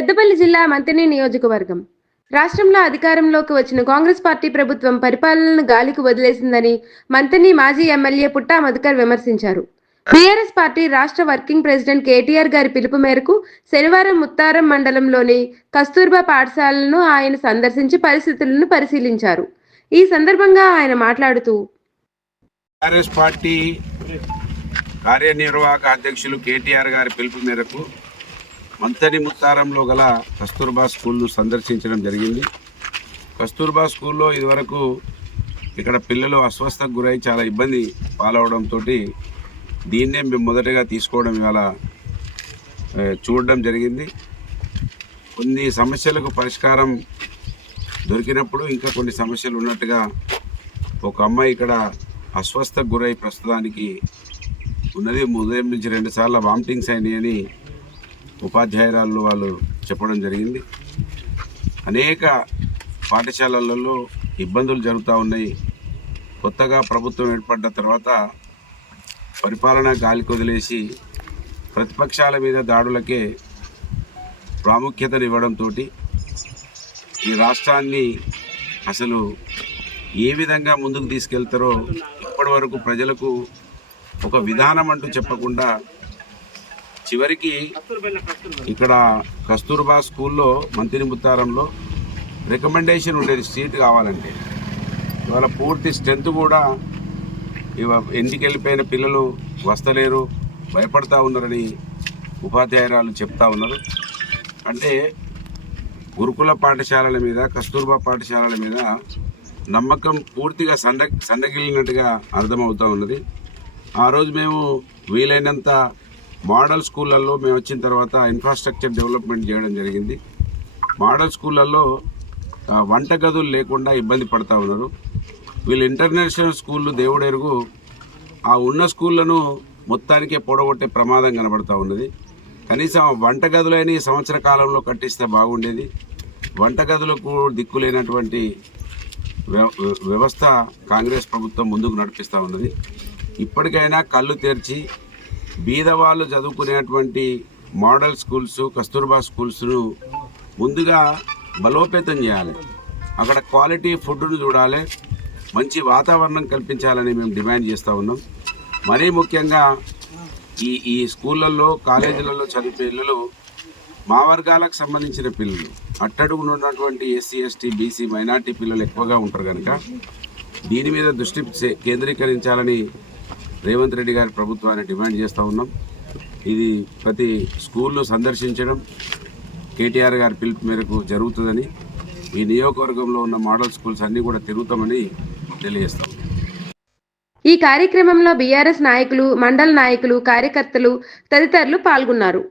పెద్దపల్లి జిల్లా మంథని నియోజకవర్గం. రాష్ట్రంలో అధికారంలోకి వచ్చిన కాంగ్రెస్ పార్టీ ప్రభుత్వం పరిపాలనను గాలికి వదిలేసిందని మంథని మాజీ ఎమ్మెల్యే పుట్టా మధుకర్ విమర్శించారు. బీఆర్ఎస్ పార్టీ రాష్ట్ర వర్కింగ్ ప్రెసిడెంట్ కేటీఆర్ గారి పిలుపు మేరకు శనివారం ముత్తారం మండలంలోని కస్తూర్బా పాఠశాలను ఆయన సందర్శించి పరిస్థితులను పరిశీలించారు. ఈ సందర్భంగా ఆయన మాట్లాడుతూ, బీఆర్ఎస్ పార్టీ కార్యనిర్వాహక అధ్యక్షులు కేటీఆర్ గారి పిలుపు మేరకు మంథని ముత్తారంలో గల కస్తూర్బా స్కూల్ను సందర్శించడం జరిగింది. కస్తూర్బా స్కూల్లో ఇదివరకు ఇక్కడ పిల్లలు అస్వస్థకు గురై చాలా ఇబ్బంది పాలవడంతో దీన్నే మేము మొదటగా తీసుకోవడం ఇవాళ చూడడం జరిగింది. కొన్ని సమస్యలకు పరిష్కారం దొరికినప్పుడు ఇంకా కొన్ని సమస్యలు ఉన్నట్టుగా ఒక అమ్మాయి ఇక్కడ అస్వస్థకు గురై ప్రస్తుతానికి ఉన్నది. ఉదయం నుంచి 2 సార్లు వామిటింగ్స్ అయినాయని ఉపాధ్యాయురాలు వాళ్ళు చెప్పడం జరిగింది. అనేక పాఠశాలలలో ఇబ్బందులు జరుగుతూ ఉన్నాయి. కొత్తగా ప్రభుత్వం ఏర్పడ్డ తర్వాత పరిపాలన గాలికి వదిలేసి ప్రతిపక్షాల మీద దాడులకే ప్రాముఖ్యతనివ్వడంతో ఈ రాష్ట్రాన్ని అసలు ఏ విధంగా ముందుకు తీసుకెళ్తారో ఇప్పటి వరకు ప్రజలకు ఒక విధానం అంటూ చెప్పకుండా చివరికి ఇక్కడ కస్తూర్బా స్కూల్లో మంథని ముత్తారంలో రికమెండేషన్ ఉండేది సీట్ కావాలంటే. ఇవాళ పూర్తి స్ట్రెంత్ కూడా ఇంటికి వెళ్ళిపోయిన పిల్లలు వస్తలేరు, భయపడతా ఉన్నారని ఉపాధ్యాయురాలు చెప్తా ఉన్నారు. అంటే గురుకుల పాఠశాలల మీద, కస్తూర్బా పాఠశాలల మీద నమ్మకం పూర్తిగా సన్నగిలినట్టుగా అర్థమవుతూ ఉన్నది. ఆ రోజు మేము వీలైనంత మోడల్ స్కూళ్ళల్లో మేము వచ్చిన తర్వాత ఇన్ఫ్రాస్ట్రక్చర్ డెవలప్మెంట్ చేయడం జరిగింది. మోడల్ స్కూళ్ళల్లో వంటగదులు లేకుండా ఇబ్బంది పడతా ఉన్నారు. వీళ్ళు ఇంటర్నేషనల్ స్కూళ్ళు దేవుడెరుగు ఆ ఉన్న స్కూళ్ళను మొత్తానికే పొడగొట్టే ప్రమాదం కనబడతా ఉన్నది. కనీసం వంటగదులని సంవత్సర కాలంలో కట్టిస్తే బాగుండేది. వంటగదులకు దిక్కులేనటువంటి వ్యవస్థ కాంగ్రెస్ ప్రభుత్వం ముందుకు నడిపిస్తూ ఉన్నది. ఇప్పటికైనా కళ్ళు తెరిచి బీదవాళ్ళు చదువుకునేటువంటి మోడల్ స్కూల్స్, కస్తూర్బా స్కూల్స్ను ముందుగా బలోపేతం చేయాలి. అక్కడ క్వాలిటీ ఫుడ్ను చూడాలి, మంచి వాతావరణం కల్పించాలని మేము డిమాండ్ చేస్తూ ఉన్నాం. మరీ ముఖ్యంగా ఈ స్కూళ్ళల్లో, కాలేజీలలో చదివే పిల్లలు మా వర్గాలకు సంబంధించిన పిల్లలు, అట్టడుగున ఉన్నటువంటి ఎస్సీ, ఎస్టీ, బీసీ, మైనార్టీ పిల్లలు ఎక్కువగా ఉంటారు కనుక దీని మీద దృష్టి కేంద్రీకరించాలని రేవంత్ రెడ్డి గారి ప్రభుత్వాన్ని డిమాండ్ చేస్తూ ఉన్నాం. ఇది ప్రతి స్కూల్ను సందర్శించడం కేటీఆర్ గారి పిలుపు మేరకు జరుగుతుందని, ఈ నియోజకవర్గంలో ఉన్న మోడల్ స్కూల్స్ అన్నీ కూడా తిరుగుతామని తెలియజేస్తాం. ఈ కార్యక్రమంలో బీఆర్ఎస్ నాయకులు, మండల నాయకులు, కార్యకర్తలు తదితరులు పాల్గొన్నారు.